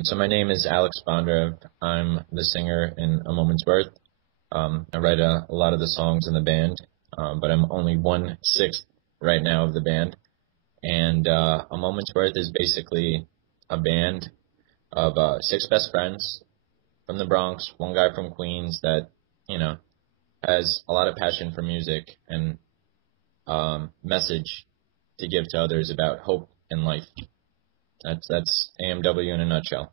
So my name is Alex Bondarev. I'm the singer in A Moment's Worth. I write a lot of the songs in the band, but I'm only 1/6 right now of the band. And A Moment's Worth is basically a band of six best friends from the Bronx, one guy from Queens that, you know, has a lot of passion for music and message to give to others about hope in life. That's AMW in a nutshell.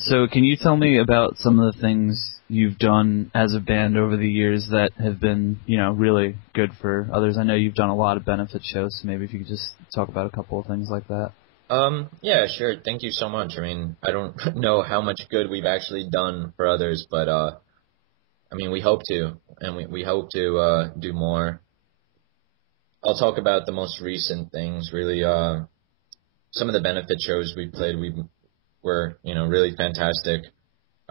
So can you tell me about some of the things you've done as a band over the years that have been, really good for others? I know you've done a lot of benefit shows, so maybe if you could just talk about a couple of things like that. Yeah, sure. Thank you so much. I mean, I don't know how much good we've actually done for others, but we hope to, and we hope to do more. I'll talk about the most recent things, really. Some of the benefit shows we played, were, really fantastic.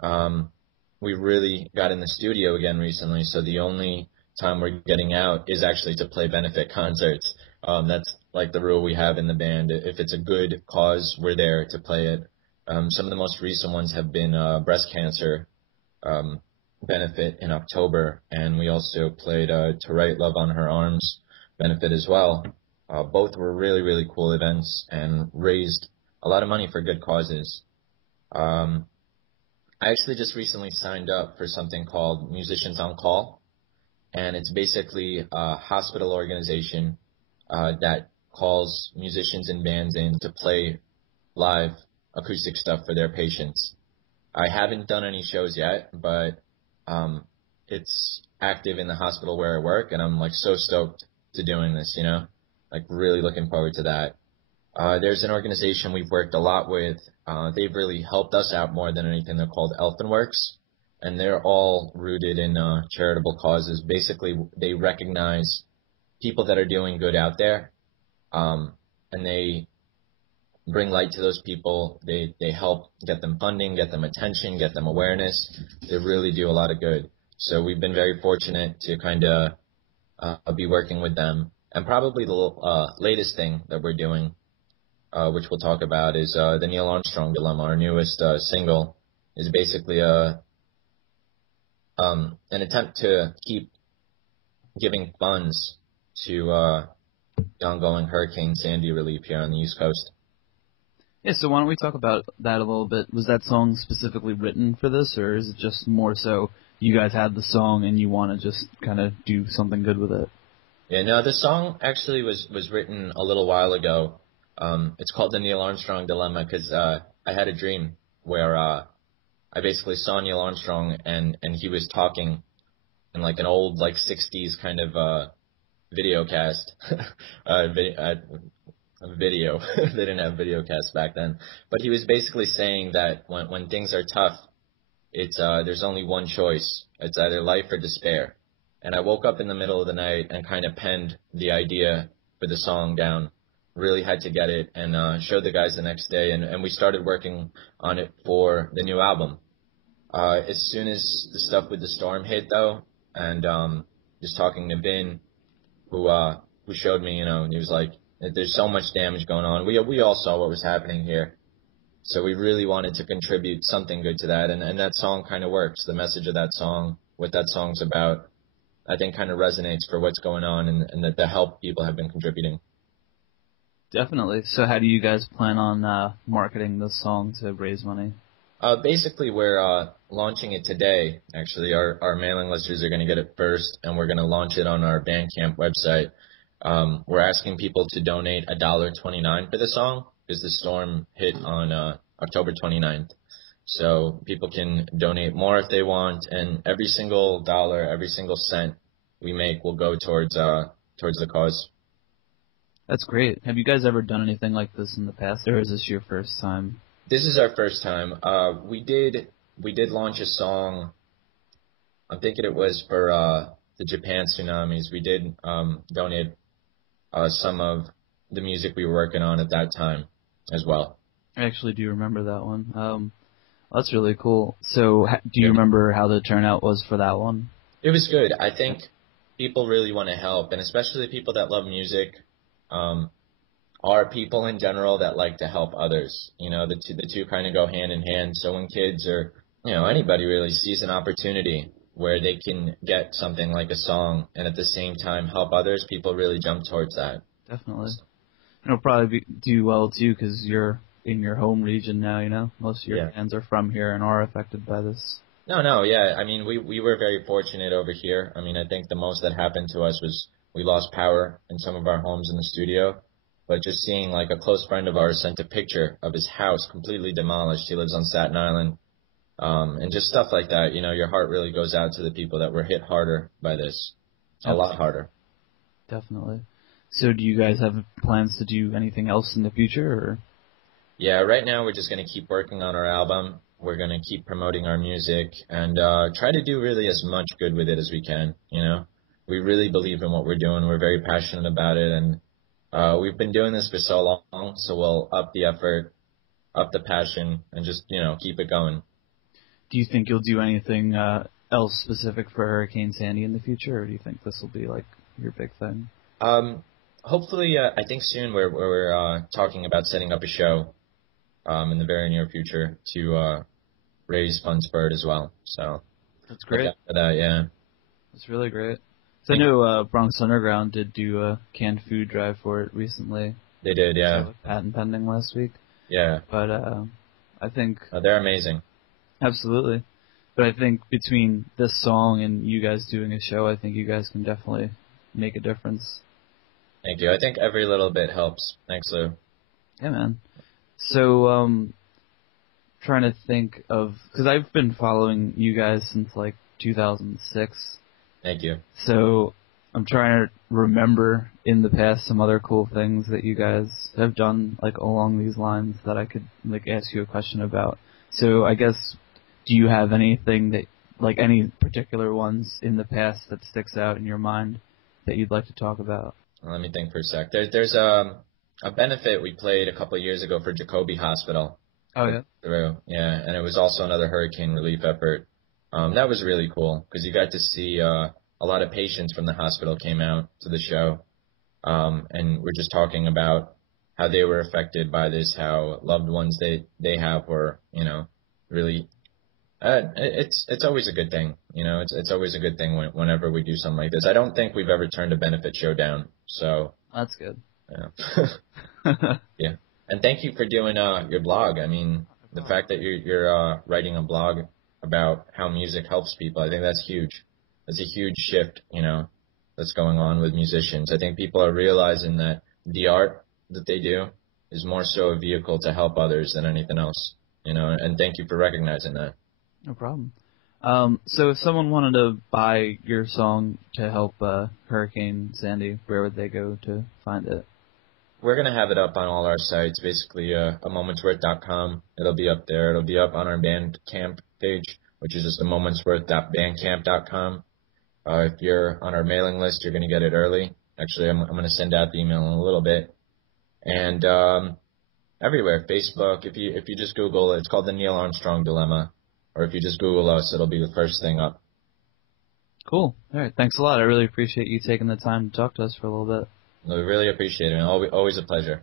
We really got in the studio again recently, so the only time we're getting out is actually to play benefit concerts. That's like the rule we have in the band. If it's a good cause, we're there to play it. Some of the most recent ones have been breast cancer benefit in October, and we also played To Write Love on Her Arms benefit as well. Both were really, really cool events and raised a lot of money for good causes. I actually just recently signed up for something called Musicians on Call, and it's basically a hospital organization that calls musicians and bands in to play live acoustic stuff for their patients. I haven't done any shows yet, but it's active in the hospital where I work, and I'm so stoked to doing this, really looking forward to that. There's an organization we've worked a lot with. They've really helped us out more than anything. They're called Elfenworks, and they're all rooted in charitable causes. Basically, they recognize people that are doing good out there, and they bring light to those people. They help get them funding, get them attention, get them awareness. They really do a lot of good. So we've been very fortunate to kind of be working with them. And probably the latest thing that we're doing, which we'll talk about, is the Neil Armstrong Dilemma. Our newest single is basically an attempt to keep giving funds to the ongoing Hurricane Sandy relief here on the East Coast. Yeah, so why don't we talk about that a little bit? Was that song specifically written for this, or is it just more so you guys had the song and you want to just kind of do something good with it? Yeah, no, the song actually was written a little while ago. It's called the Neil Armstrong Dilemma because I had a dream where I basically saw Neil Armstrong and he was talking in an old 60s kind of video cast. Video. They didn't have video casts back then. But he was basically saying that when things are tough, it's there's only one choice. It's either life or despair. And I woke up in the middle of the night and kind of penned the idea for the song down. Really had to get it and showed the guys the next day. And we started working on it for the new album. As soon as the stuff with the storm hit, though, and just talking to Vin, who showed me, and he was like, there's so much damage going on. We all saw what was happening here. So we really wanted to contribute something good to that. And that song kind of works. The message of that song, what that song's about, I think kind of resonates for what's going on and the help people have been contributing. Definitely. So how do you guys plan on marketing this song to raise money? Basically, we're launching it today. Actually, our mailing listers are going to get it first, and we're going to launch it on our Bandcamp website. We're asking people to donate $1.29 for the song because the storm hit on October 29th. So people can donate more if they want, and every single dollar, every single cent we make will go towards the cause. That's great. Have you guys ever done anything like this in the past, or is this your first time? This is our first time. We did launch a song. I'm thinking it was for the Japan tsunamis. We did donate some of the music we were working on at that time as well. I actually do remember that one. That's really cool. So do you remember how the turnout was for that one? It was good. I think people really want to help, and especially people that love music. are people in general that like to help others. You know, the two kind of go hand in hand. So when kids or, anybody really sees an opportunity where they can get something like a song and at the same time help others, people really jump towards that. Definitely. It'll probably do well too because you're in your home region now. Most of your fans are from here and are affected by this. No, yeah. I mean, we were very fortunate over here. I mean, I think the most that happened to us was we lost power in some of our homes in the studio. But just seeing like a close friend of ours sent a picture of his house completely demolished. He lives on Staten Island. And just stuff like that, your heart really goes out to the people that were hit harder by this. A lot harder. Definitely. So do you guys have plans to do anything else in the future? Or? Yeah, right now we're just going to keep working on our album. We're going to keep promoting our music and try to do really as much good with it as we can, We really believe in what we're doing. We're very passionate about it, and we've been doing this for so long, so we'll up the effort, up the passion, and just, keep it going. Do you think you'll do anything else specific for Hurricane Sandy in the future, or do you think this will be like your big thing? Hopefully, I think soon we're talking about setting up a show in the very near future to raise funds for it as well. So that's great. For that, yeah, that's really great. So I know Bronx Underground did do a canned food drive for it recently. They did, yeah. So patent pending last week. Yeah. But I think they're amazing. Absolutely. But I think between this song and you guys doing a show, I think you guys can definitely make a difference. Thank you. I think every little bit helps. Thanks, Lou. Yeah, man. So, trying to think of, because I've been following you guys since like 2006. Thank you. So I'm trying to remember in the past some other cool things that you guys have done like along these lines that I could like ask you a question about. So I guess, do you have anything that, like any particular ones in the past that sticks out in your mind that you'd like to talk about? Let me think for a sec. There's a benefit we played a couple of years ago for Jacoby Hospital. Oh, yeah? Yeah, and it was also another hurricane relief effort. That was really cool because you got to see a lot of patients from the hospital came out to the show, and we're just talking about how they were affected by this, how loved ones they have were, really. It's always a good thing, It's always a good thing whenever we do something like this. I don't think we've ever turned a benefit show down, so that's good. Yeah. Yeah. And thank you for doing your blog. I mean, the fact that you're writing a blog about how music helps people, I think that's huge. That's a huge shift, that's going on with musicians. I think people are realizing that the art that they do is more so a vehicle to help others than anything else, and thank you for recognizing that. No problem. So if someone wanted to buy your song to help Hurricane Sandy, where would they go to find it? We're going to have it up on all our sites, basically amomentsworth.com. It'll be up there. It'll be up on our Bandcamp page, which is just amomentsworth.bandcamp.com. If you're on our mailing list, you're going to get it early. Actually, I'm going to send out the email in a little bit. And everywhere, Facebook, if you just Google it, it's called the Neil Armstrong Dilemma. Or if you just Google us, it'll be the first thing up. Cool. All right. Thanks a lot. I really appreciate you taking the time to talk to us for a little bit. We really appreciate it. Always a pleasure.